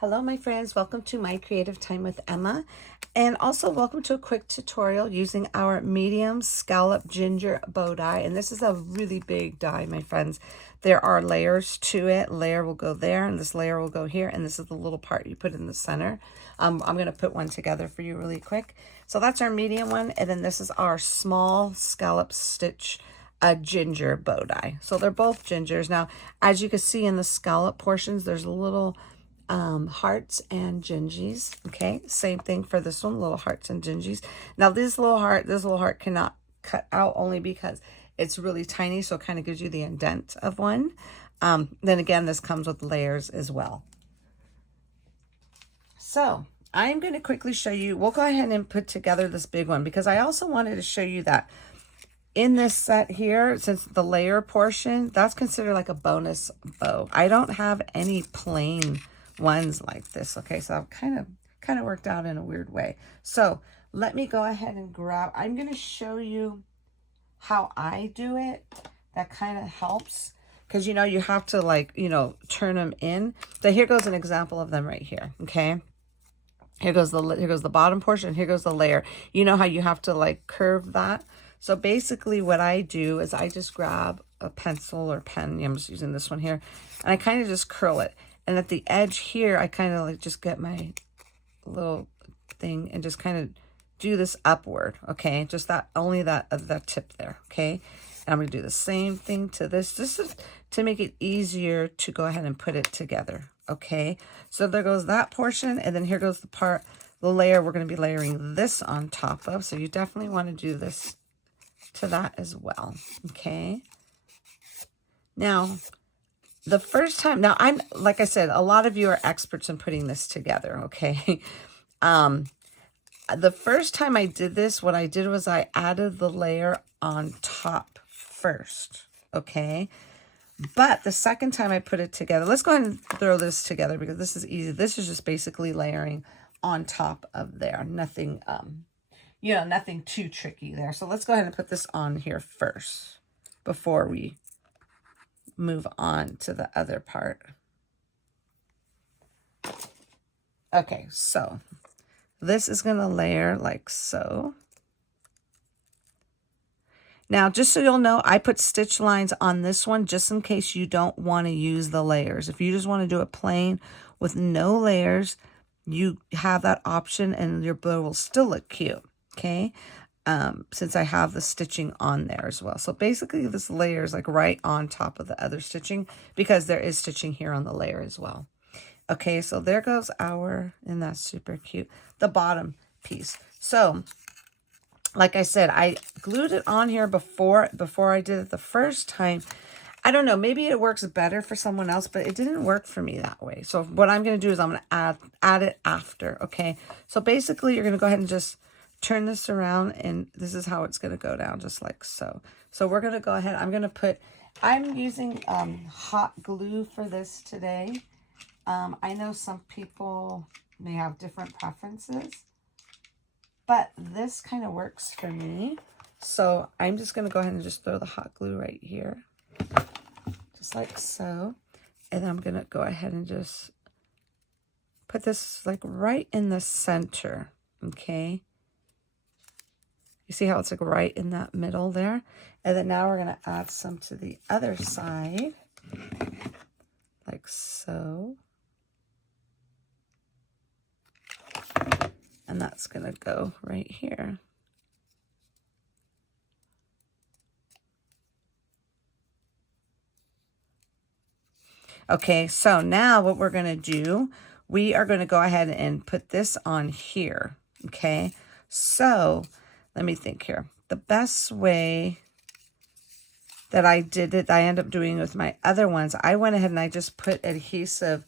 Hello my friends, welcome to My Creative Time with Emma, and also welcome to a quick tutorial using our medium scallop ginger bow die. And this is a really big die, my friends. There are layers to it. Layer will go there and this layer will go here, and this is the little part you put in the center. I'm going to put one together for you really quick. So that's our medium one, and then this is our small scallop stitch ginger bow die. So they're both gingers. Now as you can see in the scallop portions, there's a little hearts and gingies. Okay, same thing for this one, little hearts and gingies. Now this little heart cannot cut out only because it's really tiny, so it kind of gives you the indent of one. Then again, this comes with layers as well. So I'm going to quickly show you, we'll go ahead and put together this big one because I also wanted to show you that in this set here, since the layer portion, that's considered like a bonus bow. I don't have any plain ones like this. Okay, so I've kind of worked out in a weird way. So let me go ahead and grab, I'm going to show you how I do it. That kind of helps because, you know, you have to like, you know, turn them in. So here goes an example of them right here. Okay, here goes the bottom portion, here goes the layer. You know how you have to like curve that. So basically what I do is I just grab a pencil or pen. I'm just using this one here, and I kind of just curl it. And at the edge here, I kind of like just get my little thing and just kind of do this upward. Okay, just that, only that tip there. Okay, and I'm gonna do the same thing to this. This is to make it easier to go ahead and put it together. Okay, so there goes that portion, and then here goes the layer we're gonna be layering this on top of. So you definitely want to do this to that as well. Okay, now the first time, now I'm, like I said, a lot of you are experts in putting this together. Okay, the first time I did this, what I did was I added the layer on top first. Okay, but the second time I put it together, let's go ahead and throw this together because this is easy. This is just basically layering on top of there. Nothing you know, nothing too tricky there. So let's go ahead and put this on here first before we move on to the other part. Okay, so this is going to layer like so. Now, just so you'll know, I put stitch lines on this one just in case you don't want to use the layers. If you just want to do it plain with no layers, you have that option and your bow will still look cute. Okay, since I have the stitching on there as well. So basically this layer is like right on top of the other stitching because there is stitching here on the layer as well. Okay, so there goes our, and that's super cute, the bottom piece. So like I said, I glued it on here before I did it the first time. I don't know, maybe it works better for someone else, but it didn't work for me that way. So what I'm going to do is I'm going to add it after. Okay, so basically you're going to go ahead and just turn this around, and this is how it's going to go down, just like so. So we're going to go ahead, I'm using hot glue for this today. I know some people may have different preferences, but this kind of works for me. So I'm just going to go ahead and just throw the hot glue right here, just like so. And then I'm going to go ahead and just put this like right in the center. Okay, you see how it's like right in that middle there? And then now we're going to add some to the other side, like so. And that's going to go right here. Okay, so now what we're going to do, we are going to go ahead and put this on here. Okay, so let me think here. The best way that I did it, I end up doing with my other ones, I went ahead and I just put adhesive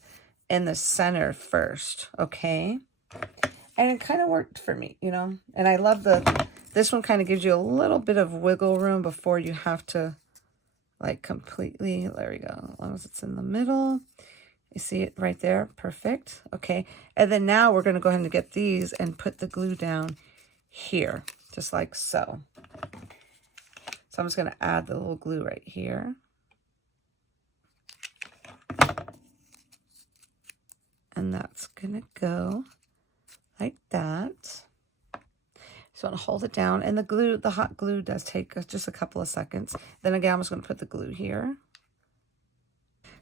in the center first. Okay, and it kind of worked for me, you know, and I love this one kind of gives you a little bit of wiggle room before you have to like completely, there we go, as long as it's in the middle. You see it right there, perfect. Okay, and then now we're going to go ahead and get these and put the glue down here, just like so. So I'm just going to add the little glue right here. And and that's gonna go like that. So I'm gonna hold it down, and the hot glue does take just a couple of seconds. Then again, I'm just gonna put the glue here.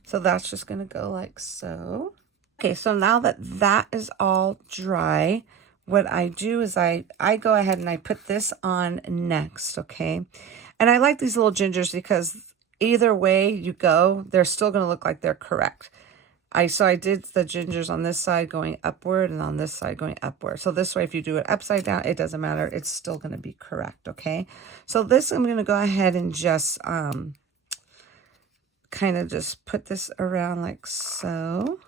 So that's just gonna go like so. Okay, so now that that is all dry, what I do is I go ahead and I put this on next, okay? And I like these little gingers because either way you go, they're still gonna look like they're correct. So I did the gingers on this side going upward and on this side going upward. So this way, if you do it upside down, it doesn't matter. It's still going to be correct, okay? So this, I'm going to go ahead and just kind of just put this around like so.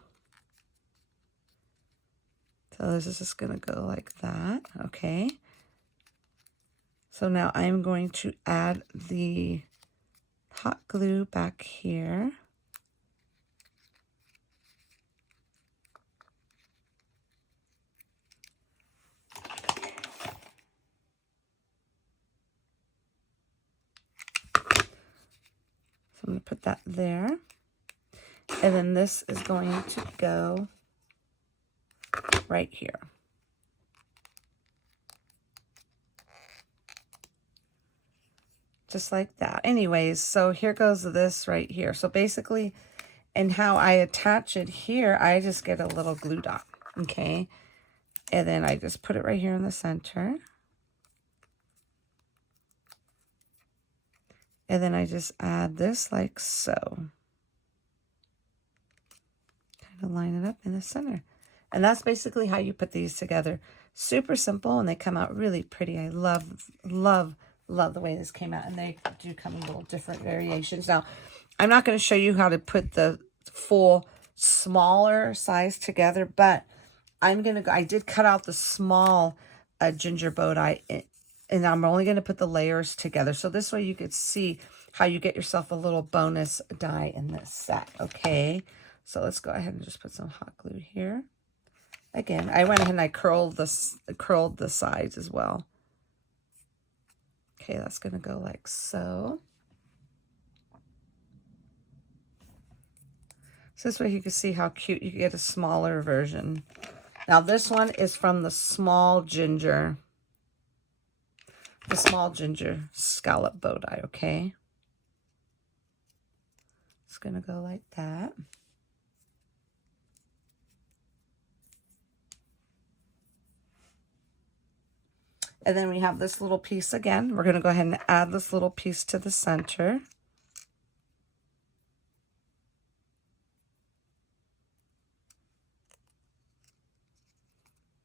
So this is just going to go like that, okay? So now I'm going to add the hot glue back here. So I'm going to put that there. And then this is going to go right here. Just like that. Anyways, so here goes this right here. So basically, and how I attach it here, I just get a little glue dot, okay? And then I just put it right here in the center. And then I just add this like so. Kind of line it up in the center. And that's basically how you put these together. Super simple, and they come out really pretty. I love the way this came out. And they do come in little different variations. Now, I'm not going to show you how to put the full smaller size together, but I did cut out the small ginger bow tie, and I'm only going to put the layers together. So this way you could see how you get yourself a little bonus die in this set, okay? So let's go ahead and just put some hot glue here. Again, I went ahead and I curled the sides as well. Okay, that's going to go like so. So this way you can see how cute you can get a smaller version. Now this one is from the small ginger scallop bow tie, okay? It's going to go like that. And then we have this little piece again. We're going to go ahead and add this little piece to the center.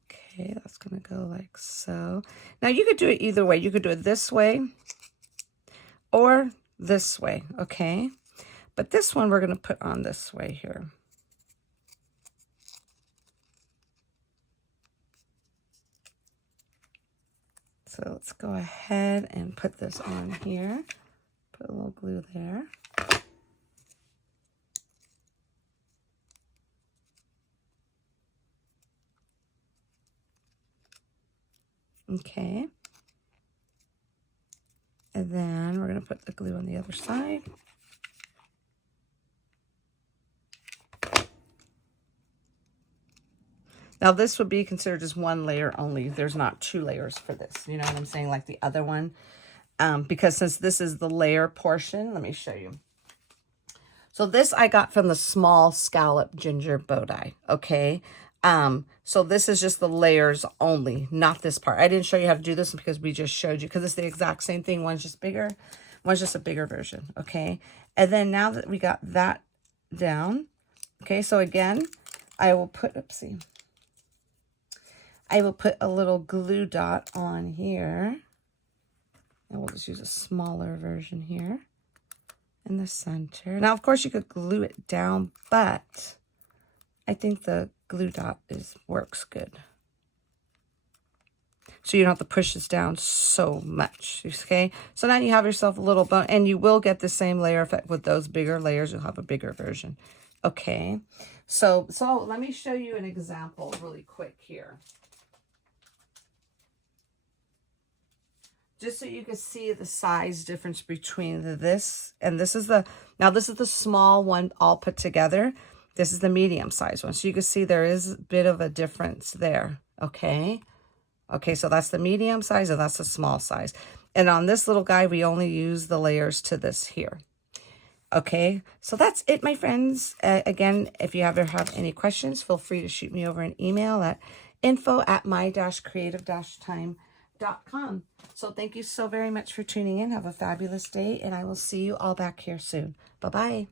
Okay, that's going to go like so. Now you could do it either way. You could do it this way or this way, okay? But this one we're going to put on this way here. So let's go ahead and put this on here. Put a little glue there. Okay. And then we're going to put the glue on the other side. Now this would be considered just one layer only. There's not two layers for this. You know what I'm saying? Like the other one. Because since this is the layer portion, let me show you. So this I got from the small scallop ginger bow tie, okay? So this is just the layers only, not this part. I didn't show you how to do this because we just showed you, because it's the exact same thing. One's just bigger, one's just a bigger version, okay? And then now that we got that down, okay, so again, I will put, I will put a little glue dot on here. And we'll just use a smaller version here in the center. Now, of course, you could glue it down, but I think the glue dot works good. So you don't have to push this down so much, okay? So now you have yourself a little bone, and you will get the same layer effect with those bigger layers. You'll have a bigger version, okay? So let me show you an example really quick here. Just so you can see the size difference between this and this is the, now this is the small one all put together. This is the medium size one. So you can see there is a bit of a difference there, okay? Okay, so that's the medium size and that's the small size. And on this little guy, we only use the layers to this here. Okay, so that's it, my friends. Again, if you ever have any questions, feel free to shoot me over an email at info@my-creative-time.com. So thank you so very much for tuning in. Have a fabulous day, and I will see you all back here soon. Bye-bye.